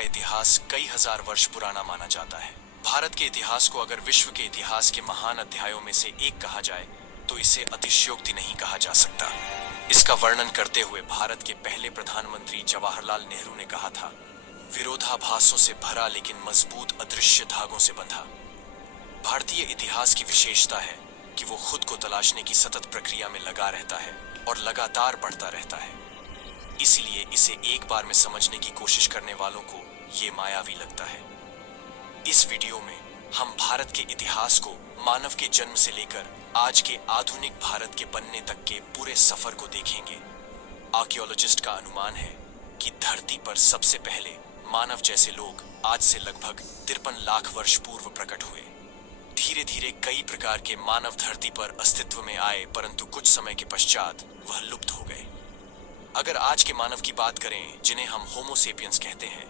का इतिहास कई हजार वर्ष पुराना माना जाता है। भारत के इतिहास को अगर विश्व के इतिहास के महान अध्यायों में से एक कहा जाए तो इसे अतिशयोक्ति नहीं कहा जा सकता। इसका वर्णन करते हुए भारत के पहले प्रधानमंत्री जवाहरलाल नेहरू ने कहा था, विरोधाभासों से भरा लेकिन मजबूत अदृश्य धागों से बंधा। भारतीय इतिहास की विशेषता है कि वो खुद को तलाशने की सतत प्रक्रिया में लगा रहता है और लगातार बढ़ता रहता है। इसलिए इसे एक बार में समझने की कोशिश करने वालों को ये मायावी लगता है। इस वीडियो में हम भारत के इतिहास को मानव के जन्म से लेकर आज के आधुनिक भारत के बनने तक के पूरे सफर को देखेंगे। आर्कियोलॉजिस्ट का अनुमान है कि धरती पर सबसे पहले मानव जैसे लोग आज से लगभग 53 लाख वर्ष पूर्व प्रकट हुए। धीरे धीरे कई प्रकार के मानव धरती पर अस्तित्व में आए, परंतु कुछ समय के पश्चात वह लुप्त हो गए। अगर आज के मानव की बात करें, जिन्हें हम होमो सेपियंस कहते हैं,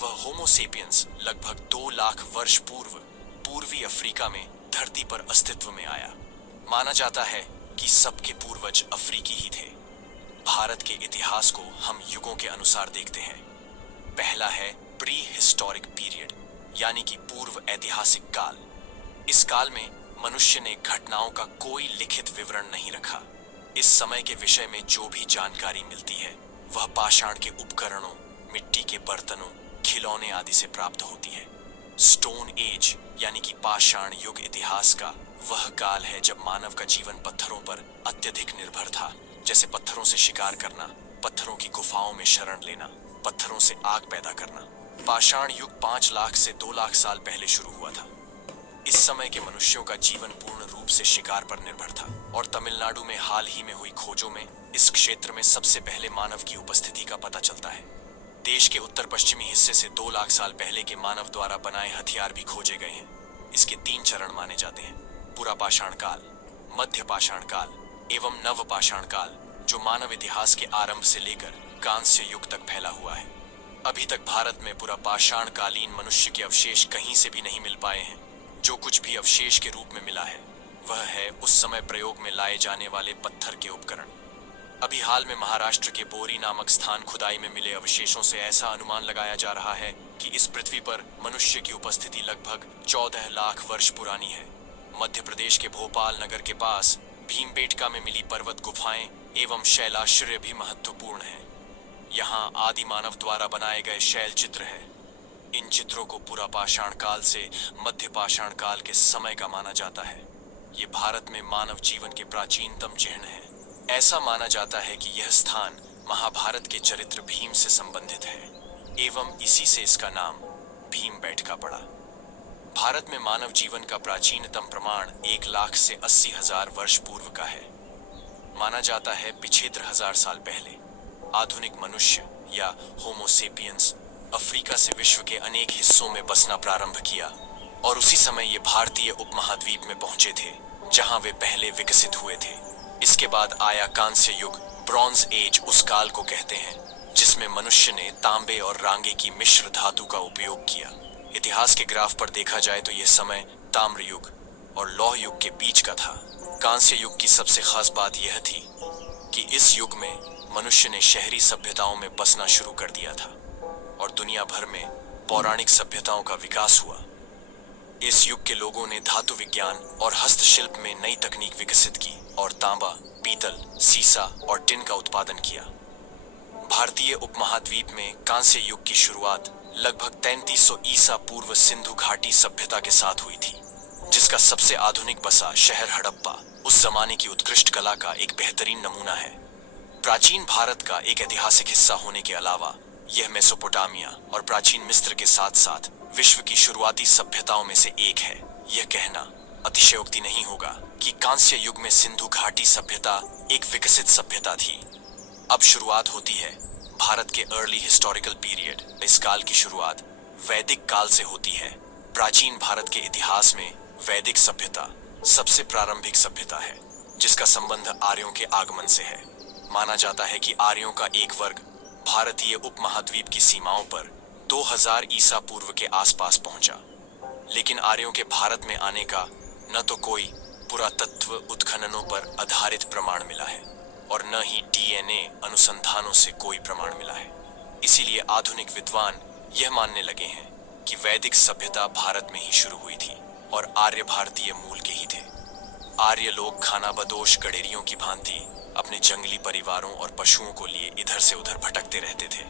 वह होमो सेपियंस लगभग 2 लाख वर्ष पूर्व पूर्वी अफ्रीका में धरती पर अस्तित्व में आया। माना जाता है कि सबके पूर्वज अफ्रीकी ही थे। भारत के इतिहास को हम युगों के अनुसार देखते हैं। पहला है प्री हिस्टोरिक पीरियड, यानी कि पूर्व ऐतिहासिक काल। इस काल में मनुष्य ने घटनाओं का कोई लिखित विवरण नहीं रखा। इस समय के विषय में जो भी जानकारी मिलती है वह पाषाण के उपकरणों, मिट्टी के बर्तनों, खिलौने आदि से प्राप्त होती है। स्टोन एज यानी कि पाषाण युग इतिहास का वह काल है जब मानव का जीवन पत्थरों पर अत्यधिक निर्भर था, जैसे पत्थरों से शिकार करना, पत्थरों की गुफाओं में शरण लेना, पत्थरों से आग पैदा करना। पाषाण युग 5 लाख से 2 लाख साल पहले शुरू हुआ था। इस समय के मनुष्यों का जीवन पूर्ण रूप से शिकार पर निर्भर था और तमिलनाडु में हाल ही में हुई खोजों में इस क्षेत्र में सबसे पहले मानव की उपस्थिति का पता चलता है। देश के उत्तर पश्चिमी हिस्से से 2 लाख साल पहले के मानव द्वारा बनाए हथियार भी खोजे गए हैं। इसके 3 चरण माने जाते हैं, पुरा पाषाण काल, मध्य पाषाण काल एवं नव पाषाण काल, जो मानव इतिहास के आरंभ से लेकर कांस्य युग तक फैला हुआ है। अभी तक भारत में पुरा पाषाण कालीन मनुष्य के अवशेष कहीं से भी नहीं मिल पाए हैं। जो कुछ भी अवशेष के रूप में मिला है वह है उस समय प्रयोग में लाए जाने वाले पत्थर के उपकरण। अभी हाल में महाराष्ट्र के बोरी नामक स्थान खुदाई में मिले अवशेषों से ऐसा अनुमान लगाया जा रहा है कि इस पृथ्वी पर मनुष्य की उपस्थिति लगभग 14 लाख वर्ष पुरानी है। मध्य प्रदेश के भोपाल नगर के पास भीमबेटका में मिली पर्वत गुफाएं एवं शैलाश्रय भी महत्वपूर्ण है। यहाँ आदि मानव द्वारा बनाए गए शैल चित्र है। इन चित्रों को पुरा पाषाण काल से मध्य पाषाण काल के समय का माना जाता है। ये भारत में मानव जीवन के प्राचीनतम चिन्ह है। ऐसा माना जाता है कि यह स्थान महाभारत के चरित्र भीम से संबंधित है एवं इसी से इसका नाम भीमबेटका पड़ा। भारत में मानव जीवन का प्राचीनतम प्रमाण 1 लाख से 80,000 वर्ष पूर्व का है। माना जाता है 75,000 साल पहले आधुनिक मनुष्य या होमो सेपियंस अफ्रीका से विश्व के अनेक हिस्सों में बसना प्रारंभ किया और उसी समय ये भारतीय उपमहाद्वीप में पहुंचे थे, जहां वे पहले विकसित हुए थे। इसके बाद आया कांस्य युग, ब्रॉन्ज एज उस काल को कहते हैं जिसमें मनुष्य ने तांबे और रांगे की मिश्र धातु का उपयोग किया। इतिहास के ग्राफ पर देखा जाए तो यह समय ताम्र युग और लौह युग के बीच का था। कांस्य युग की सबसे खास बात यह थी कि इस युग में मनुष्य ने शहरी सभ्यताओं में बसना शुरू कर दिया था और दुनिया भर में पौराणिक सभ्यताओं का विकास हुआ। इस युग के लोगों ने धातु विज्ञान और हस्तशिल्प में नई तकनीक विकसित की और तांबा, पीतल, सीसा और टिन का उत्पादन किया। भारतीय उपमहाद्वीप में कांस्य युग की शुरुआत लगभग 3300 ईसा पूर्व सिंधु घाटी सभ्यता के साथ हुई थी, जिसका सबसे आधुनिक बसा शहर हड़प्पा उस जमाने की उत्कृष्ट कला का एक बेहतरीन नमूना है। प्राचीन भारत का एक ऐतिहासिक हिस्सा होने के अलावा यह मेसोपोटामिया और प्राचीन मिस्र के साथ साथ विश्व की शुरुआती सभ्यताओं में से एक है। यह कहना अतिशयोक्ति नहीं होगा कि कांस्य युग में सिंधु घाटी सभ्यता एक विकसित सभ्यता थी। अब शुरुआत होती है भारत के अर्ली हिस्टोरिकल पीरियड। इस काल की शुरुआत वैदिक काल से होती है। प्राचीन भारत के इतिहास में वैदिक सभ्यता सबसे प्रारंभिक सभ्यता है, जिसका संबंध आर्यों के आगमन से है। माना जाता है कि आर्यों का एक वर्ग भारतीय उपमहाद्वीप की सीमाओं पर 2000 ईसा पूर्व के आसपास पहुंचा, लेकिन आर्यों के भारत में आने का न तो कोई पुरातत्व उत्खननों पर आधारित प्रमाण मिला है और न ही डीएनए अनुसंधानों से कोई प्रमाण मिला है। इसीलिए आधुनिक विद्वान यह मानने लगे हैं कि वैदिक सभ्यता भारत में ही शुरू हुई थी और आर्य भारतीय मूल के ही थे। आर्य लोग खानाबदोश गडेरियों की भांति अपने जंगली परिवारों और पशुओं को लिए इधर से उधर भटकते रहते थे।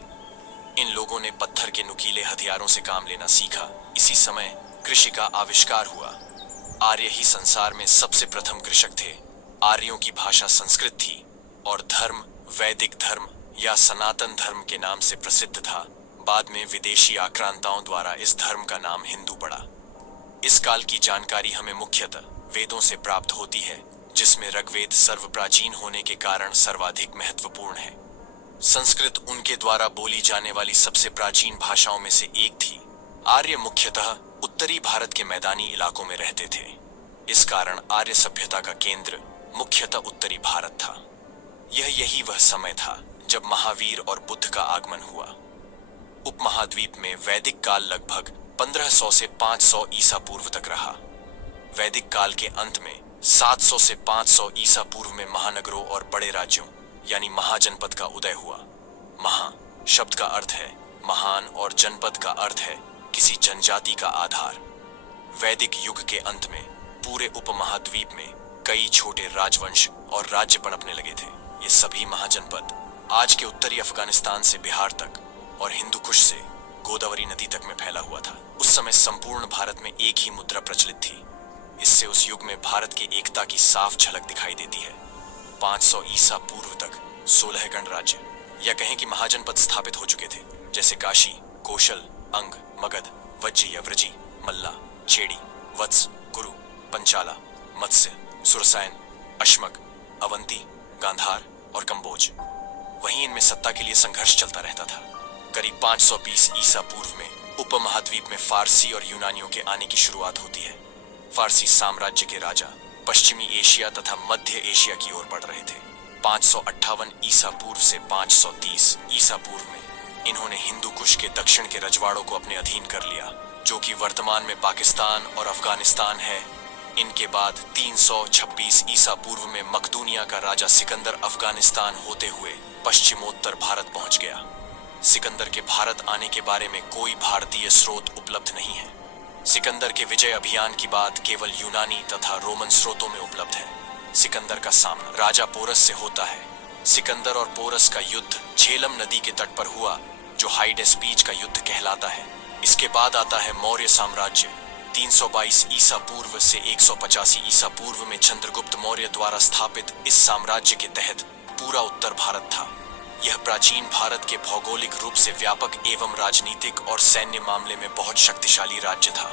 इन लोगों ने पत्थर के नुकीले हथियारों से काम लेना सीखा। इसी समय कृषि का आविष्कार हुआ। आर्य ही संसार में सबसे प्रथम कृषक थे। आर्यों की भाषा संस्कृत थी और धर्म वैदिक धर्म या सनातन धर्म के नाम से प्रसिद्ध था। बाद में विदेशी आक्रांताओं द्वारा इस धर्म का नाम हिंदू पड़ा। इस काल की जानकारी हमें मुख्यतः वेदों से प्राप्त होती है, जिसमें ऋग्वेद सर्वप्राचीन होने के कारण सर्वाधिक महत्वपूर्ण है। संस्कृत उनके द्वारा बोली जाने वाली सबसे प्राचीन भाषाओं में से एक थी। आर्य मुख्यतः उत्तरी भारत के मैदानी इलाकों में रहते थे। इस कारण आर्य सभ्यता का केंद्र मुख्यतः उत्तरी भारत था। यही वह समय था जब महावीर और बुद्ध का आगमन हुआ। उपमहाद्वीप में वैदिक काल लगभग 1500 से 500 ईसा पूर्व तक रहा। वैदिक काल के अंत में 700 से 500 ईसा पूर्व में महानगरों और बड़े राज्यों यानी महाजनपद का उदय हुआ। महा शब्द का अर्थ है महान और जनपद का अर्थ है किसी जनजाति का आधार। वैदिक युग के अंत में पूरे उपमहाद्वीप में कई छोटे राजवंश और राज्य पनपने लगे थे। ये सभी महाजनपद आज के उत्तरी अफगानिस्तान से बिहार तक और हिंदू कुश से गोदावरी नदी तक में फैला हुआ था। उस समय संपूर्ण भारत में एक ही मुद्रा प्रचलित थी। इससे उस युग में भारत की एकता की साफ झलक दिखाई देती है। 500 ईसा पूर्व तक 16 गणराज्य या कहें कि महाजनपद स्थापित हो चुके थे, जैसे काशी, कौशल, अंग, मगध, वज्जी या व्रजी, मल्ला, छेड़ी, वत्स, कुरु, पंचाला, मत्स्य, सुरसायन, अश्मक, अवंती, गांधार और कंबोज। वहीं इनमें सत्ता के लिए संघर्ष चलता रहता था। करीब 520 ईसा पूर्व में उपमहाद्वीप में फारसी और यूनानियों के आने की शुरुआत होती है। फारसी साम्राज्य के राजा पश्चिमी एशिया तथा मध्य एशिया की ओर बढ़ रहे थे। 558 ईसा पूर्व से 530 ईसा पूर्व में इन्होंने हिंदू कुश के दक्षिण के रजवाड़ों को अपने अधीन कर लिया, जो कि वर्तमान में पाकिस्तान और अफगानिस्तान है। इनके बाद 326 ईसा पूर्व में मकदूनिया का राजा सिकंदर अफगानिस्तान होते हुए पश्चिमोत्तर भारत पहुंच गया। सिकंदर के भारत आने के बारे में कोई भारतीय स्रोत उपलब्ध नहीं है। सिकंदर के विजय अभियान की बात केवल यूनानी तथा रोमन स्रोतों में उपलब्ध है। सिकंदर का सामना राजा पोरस से होता है। सिकंदर और पोरस का युद्ध झेलम नदी के तट पर हुआ, जो हाइडेस्पीच का युद्ध कहलाता है। इसके बाद आता है मौर्य साम्राज्य। 322 ईसा पूर्व से 185 ईसा पूर्व में चंद्रगुप्त मौर्य द्वारा स्थापित इस साम्राज्य के तहत पूरा उत्तर भारत था। यह प्राचीन भारत के भौगोलिक रूप से व्यापक एवं राजनीतिक और सैन्य मामले में बहुत शक्तिशाली राज्य था।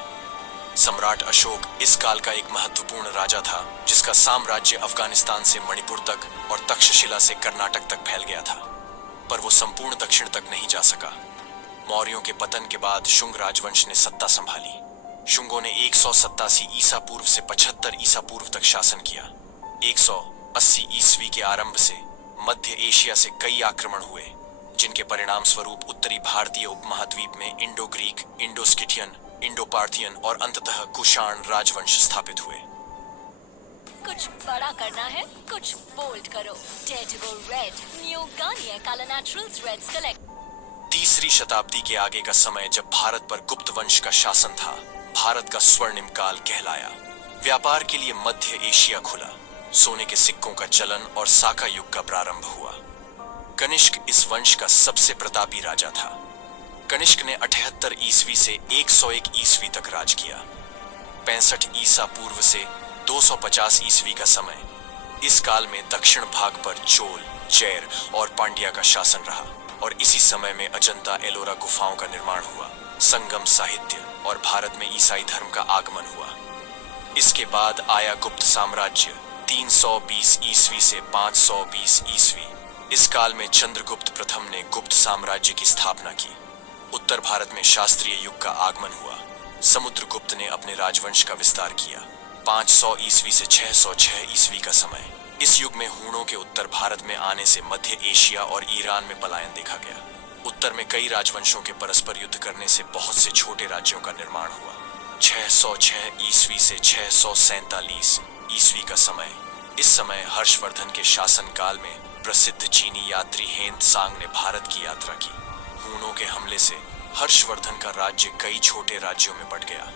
सम्राट अशोक इस काल का एक महत्वपूर्ण राजा था, जिसका साम्राज्य अफगानिस्तान से मणिपुर तक और तक्षशिला से कर्नाटक तक फैल गया था, पर वो संपूर्ण दक्षिण तक नहीं जा सका। मौर्यों के पतन के बाद शुंग राजवंश ने सत्ता संभाली। शुंगों ने 187 ईसा पूर्व से 75 ईसा पूर्व तक शासन किया। 180 ईस्वी के आरंभ से मध्य एशिया से कई आक्रमण हुए, जिनके परिणाम स्वरूप उत्तरी भारतीय उपमहाद्वीप में Indo Greek, Indo Scythian, Indo Parthian और अंततः कुषाण राजवंश स्थापित हुए। कुछ बड़ा करना है, कुछ बोल्ड करो। Dare to go red. New Garnier Color Naturals Reds Collect. तीसरी शताब्दी के आगे का समय जब भारत पर गुप्त वंश का शासन था, भारत का स्वर्णिम काल कहलाया। व्यापार के लिए मध्य एशिया खुला, सोने के सिक्कों का चलन और साका युग का प्रारंभ हुआ। कनिष्क इस वंश का सबसे प्रतापी राजा था। कनिष्क ने 78 ईस्वी से 101 ईस्वी तक राज किया। 65 ईसा पूर्व से 250 ईस्वी का समय, इस काल में दक्षिण भाग पर चोल, चेर और पांड्या का शासन रहा और इसी समय में अजंता एलोरा गुफाओं का निर्माण हुआ। संगम साहित्य और भारत में ईसाई धर्म का आगमन हुआ। इसके बाद आया गुप्त साम्राज्य 320 ईस्वी से 520 ईस्वी। इस काल में चंद्रगुप्त प्रथम ने गुप्त साम्राज्य की स्थापना की। उत्तर भारत में शास्त्रीय युग का आगमन हुआ। समुद्रगुप्त ने अपने राजवंश का विस्तार किया। 500 ईस्वी से 606 ईस्वी का समय, इस युग में हूणों के उत्तर भारत में आने से मध्य एशिया और ईरान में पलायन देखा गया। उत्तर में कई राजवंशों के परस्पर युद्ध करने से बहुत से छोटे राज्यों का निर्माण हुआ। 606 ईस्वी से 647 ईस्वी का समय, इस समय हर्षवर्धन के शासन काल में प्रसिद्ध चीनी यात्री हेन त्सांग ने भारत की यात्रा की। हूणों के हमले से हर्षवर्धन का राज्य कई छोटे राज्यों में बंट गया।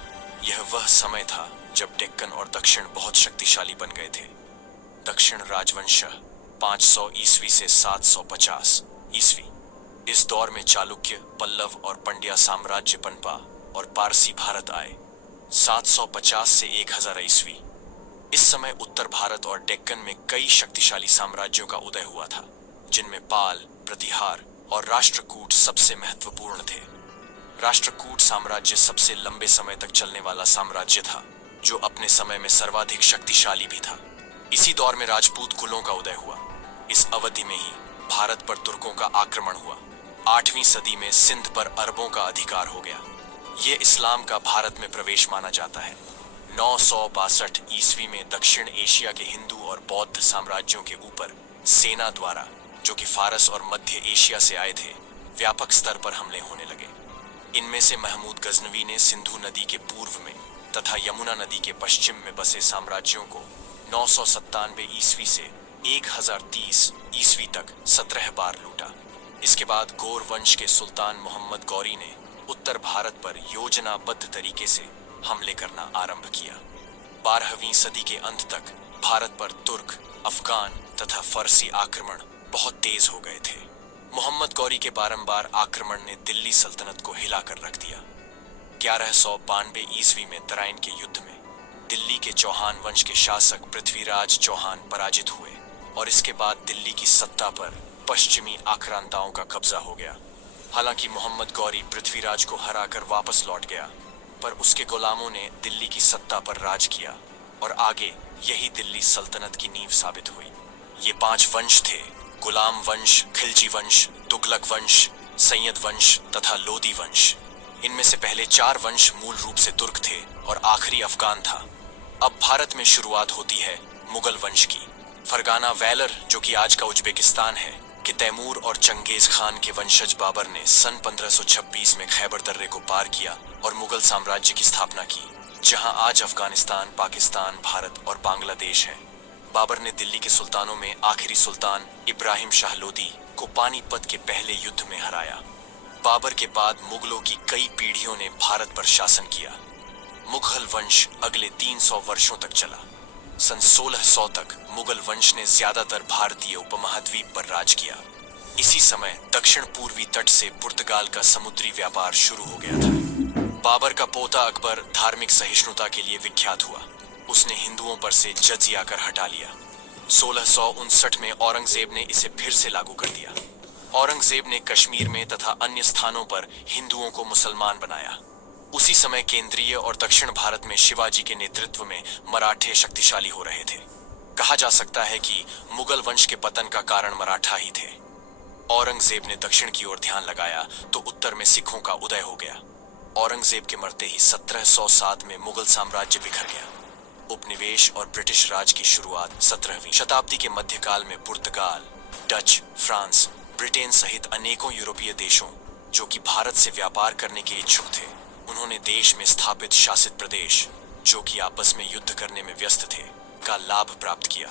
यह वह समय था जब डेक्कन और दक्षिण बहुत शक्तिशाली बन गए थे। दक्षिण राजवंश 500 ईस्वी से 750 ईस्वी। इस दौर में चालुक्य, पल्लव और पंड्या साम्राज्य पनपा और पारसी भारत आए। 750 से 1000 ईस्वी। इस समय उत्तर भारत और डेक्कन में कई शक्तिशाली साम्राज्यों का उदय हुआ था, जिनमें पाल, प्रतिहार और राष्ट्रकूट सबसे महत्वपूर्ण थे। राष्ट्रकूट साम्राज्य सबसे लंबे समय तक चलने वाला साम्राज्य था, जो अपने समय में सर्वाधिक शक्तिशाली भी था। इसी दौर में राजपूत कुलों का उदय हुआ। इस अवधि में ही भारत पर तुर्कों का आक्रमण हुआ। 8वीं सदी में सिंध पर अरबों का अधिकार हो गया। ये इस्लाम का भारत में प्रवेश माना जाता है। 962 ईस्वी में दक्षिण एशिया के हिंदू और बौद्ध साम्राज्यों के ऊपर सेना द्वारा, जो कि फारस और मध्य एशिया से आए थे, व्यापक स्तर पर हमले होने लगे। इनमें से महमूद गजनवी ने सिंधु नदी के पूर्व में तथा यमुना नदी के पश्चिम में बसे साम्राज्यों को 997 ईस्वी से 1030 ईस्वी तक 17 बार लूटा। इसके बाद गौर वंश के सुल्तान मोहम्मद गौरी ने उत्तर भारत पर योजनाबद्ध तरीके से हमले करना आरंभ किया। 12वीं सदी के अंत तक भारत पर तुर्क, अफगान तथा फारसी आक्रमण बहुत तेज हो गए थे। मोहम्मद गौरी के बारंबार आक्रमण ने दिल्ली सल्तनत को हिलाकर रख दिया। 1192 ईस्वी में तराइन के युद्ध में दिल्ली के चौहान वंश के शासक पृथ्वीराज चौहान पराजित हुए और इसके बाद दिल्ली की सत्ता पर पश्चिमी आक्रांताओं का कब्जा हो गया। हालांकि मोहम्मद गौरी पृथ्वीराज को हराकर वापस लौट गया, पर उसके गुलामों ने दिल्ली की सत्ता पर राज किया और आगे यही दिल्ली सल्तनत की नींव साबित हुई। ये 5 वंश थे: गुलाम वंश, खिलजी वंश, तुगलक वंश, सैयद वंश तथा लोदी वंश। इनमें से पहले 4 वंश मूल रूप से तुर्क थे और आखिरी अफगान था। अब भारत में शुरुआत होती है मुगल वंश की। फरगाना वैलर, जो कि आज का उज्बेकिस्तान है, कि तैमूर और चंगेज खान के वंशज बाबर ने सन 1526 में खैबर दर्रे को पार किया और मुगल साम्राज्य की स्थापना की, जहां आज अफगानिस्तान, पाकिस्तान, भारत और बांग्लादेश है। बाबर ने दिल्ली के सुल्तानों में आखिरी सुल्तान इब्राहिम शाह लोदी को पानीपत के पहले युद्ध में हराया। बाबर के बाद मुगलों की कई पीढ़ियों ने भारत पर शासन किया। मुगल वंश अगले 300 वर्षों तक चला। सन 1600 तक मुगल वंश ने ज्यादातर भारतीय उपमहाद्वीप पर राज किया। इसी समय दक्षिण पूर्वी तट से पुर्तगाल का समुद्री व्यापार शुरू हो गया था। बाबर का पोता अकबर धार्मिक सहिष्णुता के लिए विख्यात हुआ। उसने हिंदुओं पर से जजिया कर हटा लिया। 1659 में औरंगजेब ने इसे फिर से लागू कर दिया। औरंगजेब ने कश्मीर में तथा अन्य स्थानों पर हिंदुओं को मुसलमान बनाया। उसी समय केंद्रीय और दक्षिण भारत में शिवाजी के नेतृत्व में मराठे शक्तिशाली हो रहे थे। कहा जा सकता है कि मुगल वंश के पतन का कारण मराठा ही थे। औरंगजेब ने दक्षिण की ओर ध्यान लगाया तो उत्तर में सिखों का उदय हो गया। औरंगजेब के मरते ही 1707 में मुगल साम्राज्य बिखर गया। उपनिवेश और ब्रिटिश राज की शुरुआत 17वीं शताब्दी के मध्यकाल में पुर्तगाल, डच, फ्रांस, ब्रिटेन सहित अनेकों यूरोपीय देशों, जो कि भारत से व्यापार करने के इच्छुक थे, उन्होंने देश में स्थापित शासित प्रदेश, जो कि आपस में युद्ध करने में व्यस्त थे, का लाभ प्राप्त किया।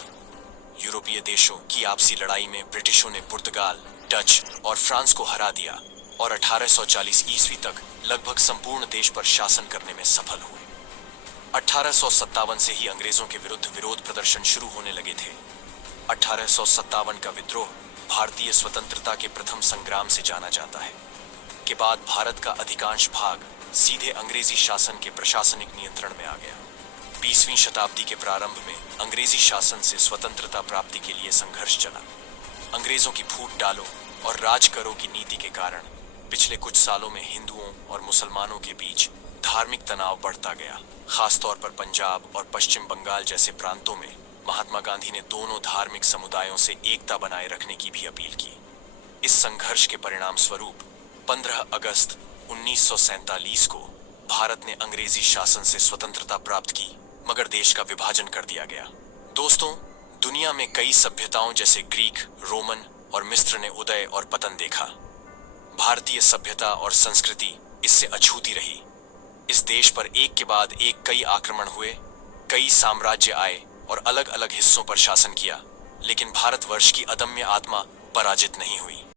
यूरोपीय देशों की आपसी लड़ाई में ब्रिटिशों ने पुर्तगाल, डच और फ्रांस को हरा दिया और 1840 ईस्वी तक लगभग संपूर्ण देश पर शासन करने में सफल हुए। 1857 से ही अंग्रेजों के विरुद्ध विरोध प्रदर्शन शुरू होने लगे थे। 1857 का विद्रोह भारतीय स्वतंत्रता के प्रथम संग्राम से जाना जाता है। के बाद भारत का अधिकांश भाग सीधे अंग्रेजी शासन के प्रशासनिक नियंत्रण में आ गया। 20वीं शताब्दी के प्रारंभ में अंग्रेजी शासन से स्वतंत्रता प्राप्ति के लिए संघर्ष चला। अंग्रेजों की फूट डालो और राज करो की नीति के कारण पिछले कुछ सालों में हिंदुओं और मुसलमानों के बीच धार्मिक तनाव बढ़ता गया। खासतौर पर पंजाब और पश्चिम बंगाल जैसे प्रांतों में महात्मा गांधी ने दोनों धार्मिक समुदायों से एकता बनाए रखने की भी अपील की। इस संघर्ष के परिणाम स्वरूप 15 अगस्त 1947 को भारत ने अंग्रेजी शासन से स्वतंत्रता प्राप्त की, मगर देश का विभाजन कर दिया गया। दोस्तों, दुनिया में कई सभ्यताओं जैसे ग्रीक, रोमन और मिस्र ने उदय और पतन देखा। भारतीय सभ्यता और संस्कृति इससे अछूती रही। इस देश पर एक के बाद एक कई आक्रमण हुए, कई साम्राज्य आए और अलग अलग हिस्सों पर शासन किया, लेकिन भारतवर्ष की अदम्य आत्मा पराजित नहीं हुई।